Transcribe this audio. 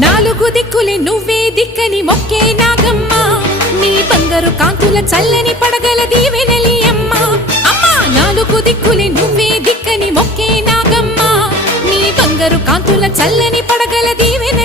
నాలుగు దిక్కులే నువ్వే దిక్కని మొక్కే నాగమ్మ నీ బంగారు కాంతుల చల్లని పడగల దీవెనలి అమ్మ అమ్మా నాలుగు దిక్కులే నువ్వే దిక్కని మొక్కే నాగమ్మ నీ బంగారు కాంతుల చల్లని పడగల దీవెన